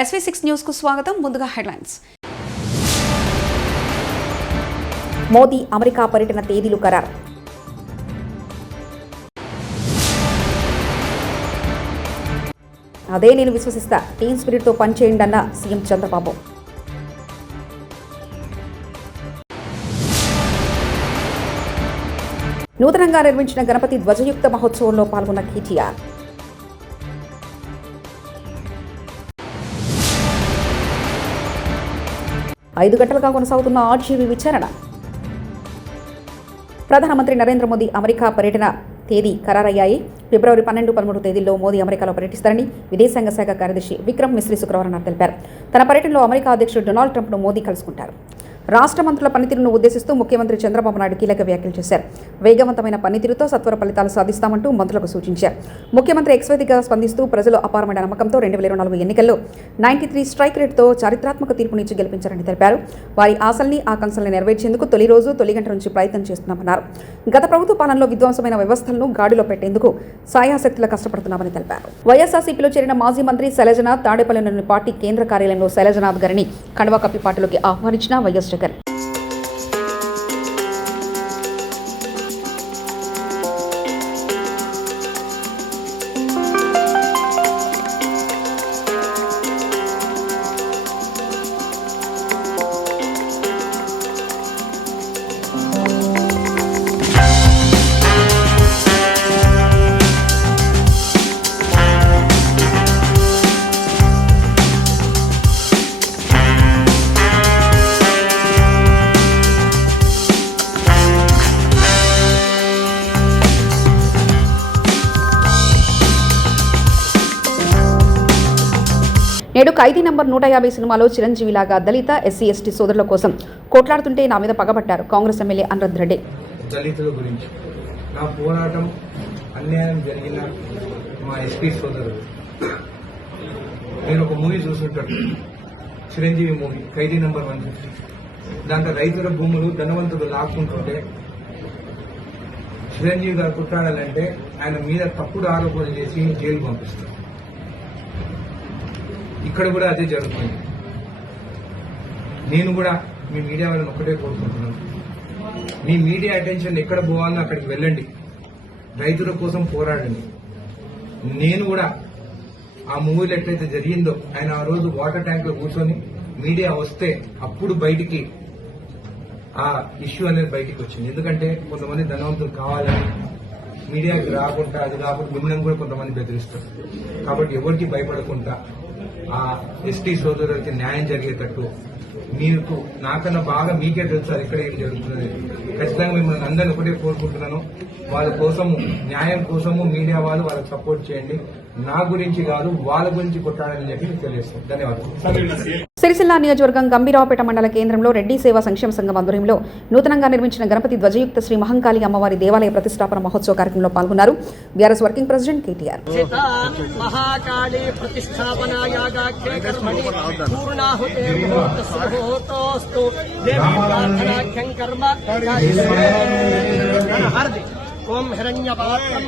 SV6 news కు స్వాగతం. ముందుగా హెడ్లైన్స్. మోదీ అమెరికా పర్యటన తేదీలు ఖరారు. అదే నేను విశ్వసిస్తా, టీమ్ స్పిరిట్తో పనిచేయండి అన్న సీఎం చంద్రబాబు. నూతనంగా నిర్మించిన గణపతి ధ్వజయుక్త మహోత్సవంలో పాల్గొన్న కేటీఆర్. ఐదు గంటలుగా కొనసాగుతున్న ఆర్జీవీ విచారణ. ప్రధానమంత్రి నరేంద్ర మోదీ అమెరికా పర్యటన తేదీ ఖరారయ్యాయి. ఫిబ్రవరి 12, 13 తేదీల్లో మోదీ అమెరికాలో పర్యటిస్తారని విదేశాంగ శాఖ కార్యదర్శి విక్రమ్ మిశ్రీ శుక్రవారం తెలిపారు. తన పర్యటనలో అమెరికా అధ్యక్షుడు డొనాల్డ్ ట్రంప్ను మోదీ కలుసుకుంటారు. రాష్ట్ర మంత్రుల పనితీరును ఉద్దేశిస్తూ ముఖ్యమంత్రి చంద్రబాబు నాయుడు కీలక వ్యాఖ్యలు చేశారు. వేగవంతమైన పనితీరుతో సత్వర ఫలితాలు సాధిస్తామంటూ మంత్రులకు సూచించారు. ముఖ్యమంత్రి ఎక్స్వేదిగా స్పందిస్తూ ప్రజలు అపారమైన నమ్మకంతో 2024 ఎన్నికల్లో 93 స్ట్రైక్ రేట్తో చారిత్రాత్మక తీర్పునిచ్చి గెలిపించారని తెలిపారు. వారి ఆశల్ని ఆకాంక్షల్ని నెరవేర్చేందుకు తొలి రోజు తొలి గంట నుంచి ప్రయత్నం చేస్తున్నామన్నారు. గత ప్రభుత్వ పాలనలో విధ్వంసమైన వ్యవస్థలను గాడిలో పెట్టేందుకు సాయాశక్తులా కష్టపడుతున్నామని తెలిపారు. వైఎస్ఆర్సీపీలో చేరిన మాజీ మంత్రి శైలజనాథ్ తాడేపల్లిలోని పార్టీ కేంద్ర కార్యాలయంలో శైలజనాథ్ గారిని కండువా కప్పి పార్టీలోకి ఆహ్వానించిన వైఎస్ జగన్. నేడు ఖైదీ నంబర్ 150 సినిమాలో చిరంజీవిలాగా దళిత ఎస్సీ ఎస్టీ సోదరుల కోసం కొట్లాడుతుంటే నా మీద పగబట్టారు కాంగ్రెస్ ఎమ్మెల్యే అనిరుద్ రెడ్డి. దళితుల గురించి నా పోరాటం అన్యాయం జరిగిన మా ఎస్పీ సోదరులు, నేను ఒక మూవీ చూస్తుంటాను, చిరంజీవి మూవీ ఖైదీ నంబర్ 150. దాంట్లో రైతుల భూములు ధనవంతులు లాక్కుంటుంటే చిరంజీవి గారు కొట్లాడాలంటే ఆయన మీద తప్పుడు ఆరోపణలు చేసి జైలు పంపిస్తారు. ఇక్కడ కూడా అదే జరుగుతుంది. నేను కూడా మీ మీడియా వాళ్ళని ఒక్కటే కోరుకుంటున్నాను, మీ మీడియా అటెన్షన్ ఎక్కడ పోవాలో అక్కడికి వెళ్ళండి, రైతుల కోసం పోరాడండి. నేను కూడా ఆ మూవీలో ఎట్లయితే జరిగిందో, ఆయన ఆ రోజు వాటర్ ట్యాంక్ లో కూర్చొని మీడియా వస్తే అప్పుడు బయటికి ఆ ఇష్యూ అనేది బయటికి వచ్చింది. ఎందుకంటే కొంతమంది ధనవంతులు కావాలని మీడియాకి రాకుండా, అది కాకుండా మిమ్మల్ని కూడా కొంతమంది బెదిరిస్తారు. కాబట్టి ఎవరికి భయపడకుండా ఆ ఎస్టీ సోదరులకి న్యాయం జరిగేటట్టు, మీకు నాకన్నా బాగా మీకే తెలుసు ఇక్కడ ఏం జరుగుతున్నది. ఖచ్చితంగా మిమ్మల్ని అందరినీ ఒకటే కోరుకుంటున్నాను, వాళ్ళ కోసము న్యాయం కోసము మీడియా వాళ్ళు వాళ్ళకి సపోర్ట్ చేయండి. నా గురించి కాదు, వాళ్ళ గురించి కొట్టాడని చెప్పి తెలియజేస్తాను. ధన్యవాదాలు. సిరిసిల్ల నియోజకవర్గం గంభీరావుపేట మండల కేంద్రంలో రెడ్డి సేవా సంక్షేమ సంఘం ఆధ్వర్యంలో నూతనంగా నిర్మించిన గణపతి ధ్వజయుక్త శ్రీ మహంకాళి అమ్మవారి దేవాలయ ప్రతిష్టాపన మహోత్సవ కార్యక్రమంలో పాల్గొన్నారు బీఆర్ఎస్ వర్కింగ్ ప్రెసిడెంట్ కేటీఆర్. ఓం హిరణ్యపాత్రం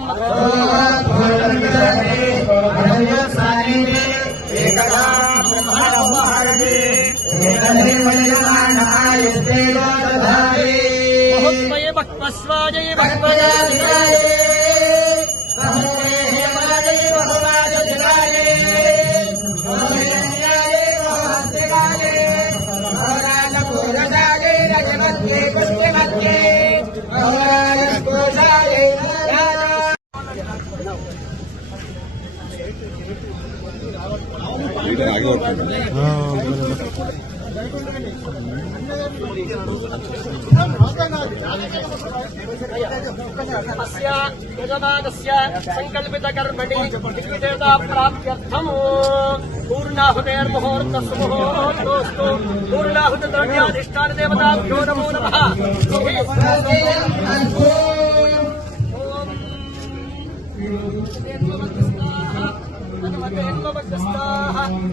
సంకల్పిత కర్మణి దేవతా ప్రాప్త్యర్థం పూర్ణాహుతేర్ముహూర్తస్ముహూర్తోస్తు పూర్ణాహుత ద్రవ్యాధిష్టాన దేవతాభ్యో నమో నమః.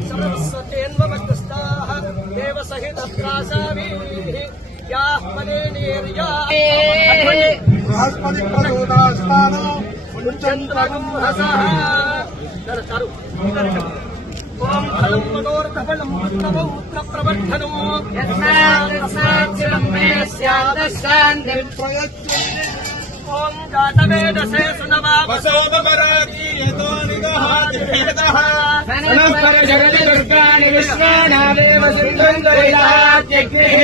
సరస్వతేన్వమగ్రస్తాః దేవసహిత ప్రాసామీః యాః ఫలేనేర్యా చంద్రగుంహసః. ఓం ఫలం మనోరథఫలం పుత్రపౌత్ర ప్రవర్ధనం ఓం జాతవేదసే వసోపరాగీయతో నిగహాదిభేదః నమః జగతి దుర్గాని విశ్వానాదేవ సింధుం దైతాత్యగ్నిః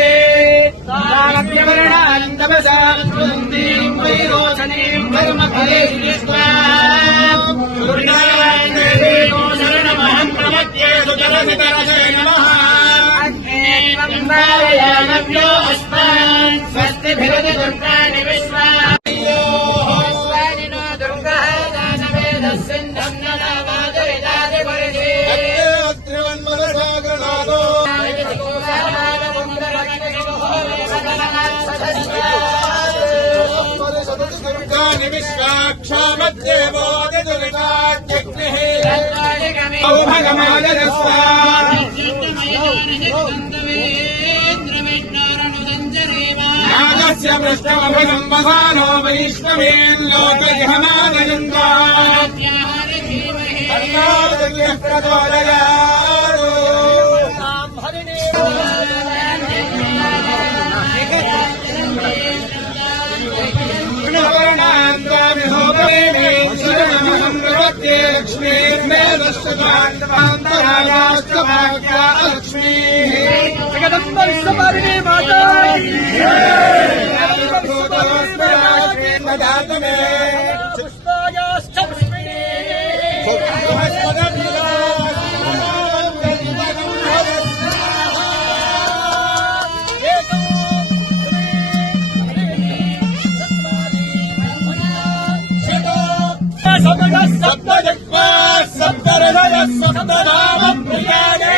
సారభ్యవర్ణాన్ తపసాం కుందీం వైరోచనీం ధర్మఫలే విశ్వాం దుర్గాం దేవీం శరణమహం ప్రపద్యే సుతరసితరసే నమః అగ్నేయం వారయామభ్యో అస్మాన్ స్వస్తిభిరతి దుర్గాని విశ్వాం పృష్ఠమభగం వసానో వైష్ణవేల్లోకజహమానందా ప్రచోదయాదు హరిణే జగదంబ విశ్వపారిణి మాతా పుష్పాయాశ్చ పుష్పిణీ సప్తజక్వా సప్తరథయ సప్తనామ ప్రియాణే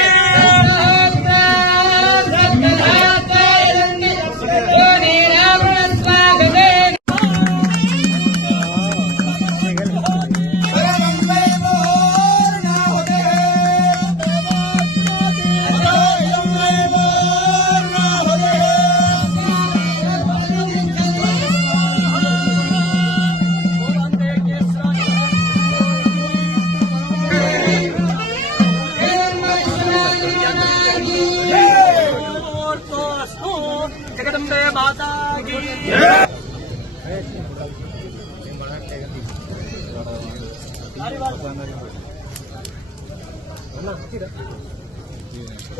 జగదంబే మాతా కీ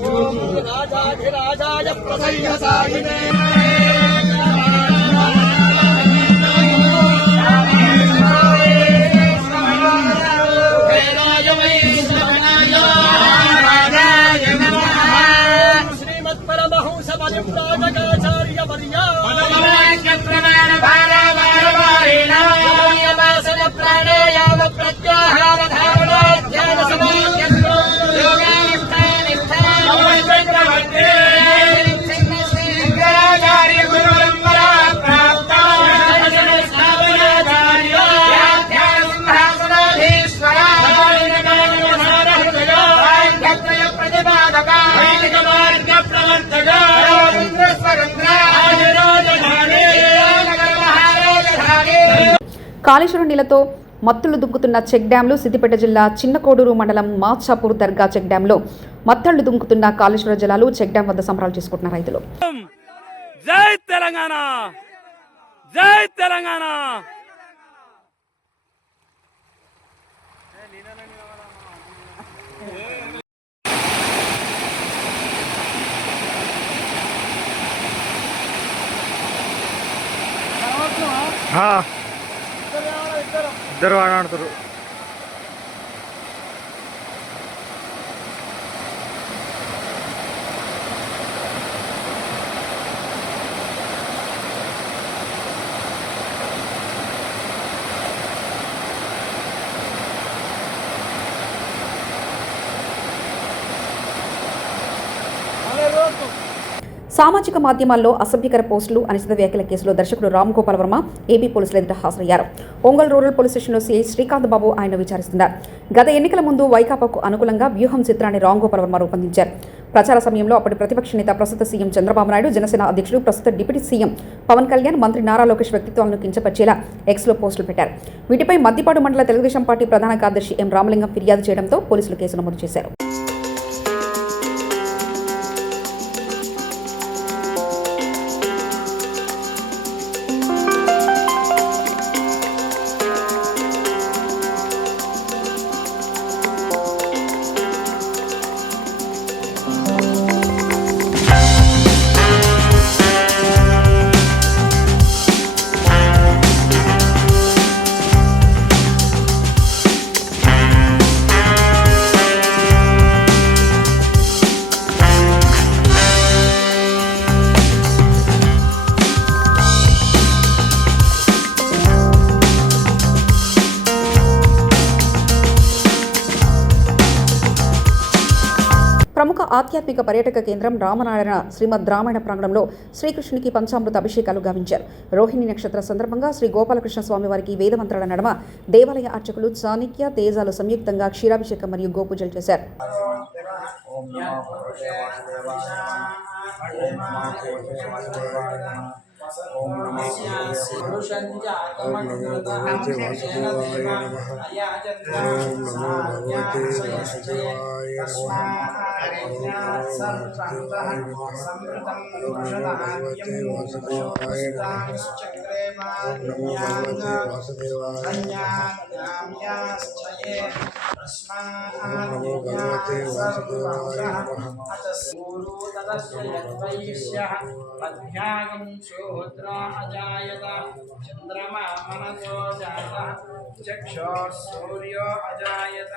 ఓం రాజాధిరాజాయ ప్రసయ్యసాయినే శ్రీమత్పరమహంస పరివ్రాజకాచార్య వర్యా ప్రాణాయామ ప్రత్యాహార ధారణ ధ్యాన సమాధ్య కాళేశ్వరం నీళ్లతో మత్తులు దుంకుతున్న చెక్ డ్యాంలు సిద్దిపేట జిల్లా చిన్నకోడూరు మండలం మాచాపూర్ దర్గా చెక్ డ్యాంలో మత్తళ్లు దుంకుతున్న కాళేశ్వర జలాలు చెక్ డ్యాం వద్ద సంబరాలు చేసుకుంటున్న రైతులు. జై తెలంగాణ, జై తెలంగాణ. ఇద్దరు ఆడుతారు. సామాజిక మాధ్యమాల్లో అసభ్యకర పోస్టులు, అనిశ్చిత వ్యాఖ్యల కేసులో దర్శకుడు రామ్ గోపాల్ వర్మ ఏపీ పోలీసుల ఎదుట హాజరయ్యారు. ఒంగోలు రూరల్ పోలీస్ స్టేషన్లో సీఐ శ్రీకాంత్ బాబు ఆయన విచారిస్తున్నారు. గత ఎన్నికల ముందు వైకాపాకు అనుకూలంగా వ్యూహం చిత్రాన్ని రామ్ గోపాల్ వర్మ రూపొందించారు. ప్రచార సమయంలో అప్పటి ప్రతిపక్ష నేత ప్రస్తుత సీఎం చంద్రబాబు నాయుడు, జనసేన అధ్యక్షుడు ప్రస్తుత డిప్యూటీ సీఎం పవన్ కళ్యాణ్, మంత్రి నారా లోకేష్ వ్యక్తిత్వాలను కించపరిచేలా ఎక్స్లో పోస్టులు పెట్టారు. వీటిపై మద్దిపాడు మండల తెలుగుదేశం పార్టీ ప్రధాన కార్యదర్శి ఎం రామలింగం ఫిర్యాదు చేయడంతో పోలీసులు కేసు నమోదు చేశారు. ప్రముఖ ఆధ్యాత్మిక పర్యాటక కేంద్రం రామనారాయణ శ్రీమద్ రామాయణ ప్రాంగణంలో శ్రీకృష్ణునికి పంచామృత అభిషేకాలు గావించారు. రోహిణి నక్షత్ర సందర్భంగా శ్రీ గోపాలకృష్ణ స్వామి వారికి వేదమంత్రాల నడమ దేవాలయ అర్చకులు చాణక్య తేజాలు సంయుక్తంగా క్షీరాభిషేకం మరియు గోపూజలు చేశారు. चंद्रमा मनसो जातः चक्षुः सूर्यो अजायत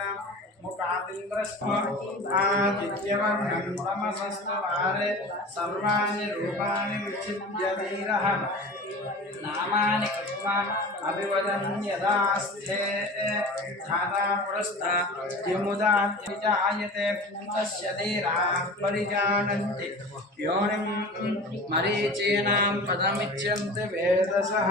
मुखादिन्द्रस्म आदित्यवर्णं तमसस्तवारे सर्वाणि रूपाणि विचित्य वीरः नामानि कृत्वा अभिवदन् यदास्थे धाता पुरस्ताद्यमुदा विजायते तस्य धीराः परिजानन्ति योनिं मरीचीनां पदमिच्छन्ति वेदसः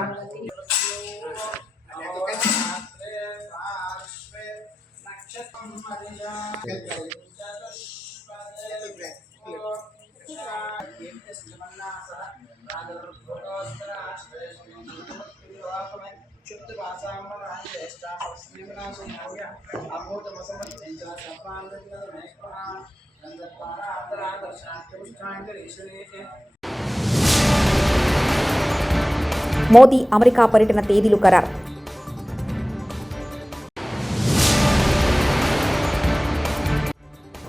మోదీ అమెరికా పర్యటన తేదీలు ఖరారు.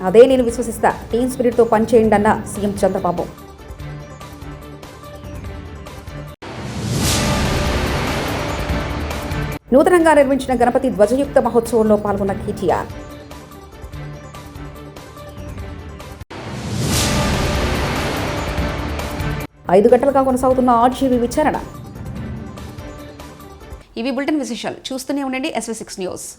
అదే నేను విశ్వసిస్తా, టీమ్ స్పిరిట్తో పనిచేయండి అన్న సీఎం చంద్రబాబు. నూతనంగా నిర్మించిన గణపతి ధ్వజయుక్త మహోత్సవంలో పాల్గొన్న కేటీఆర్. ఐదు గంటలుగా కొనసాగుతున్న ఆర్జీవీ విచారణ. ఇవి బులెటిన్ విశేషాలు. చూస్తూనే ఉండండి SV6 న్యూస్.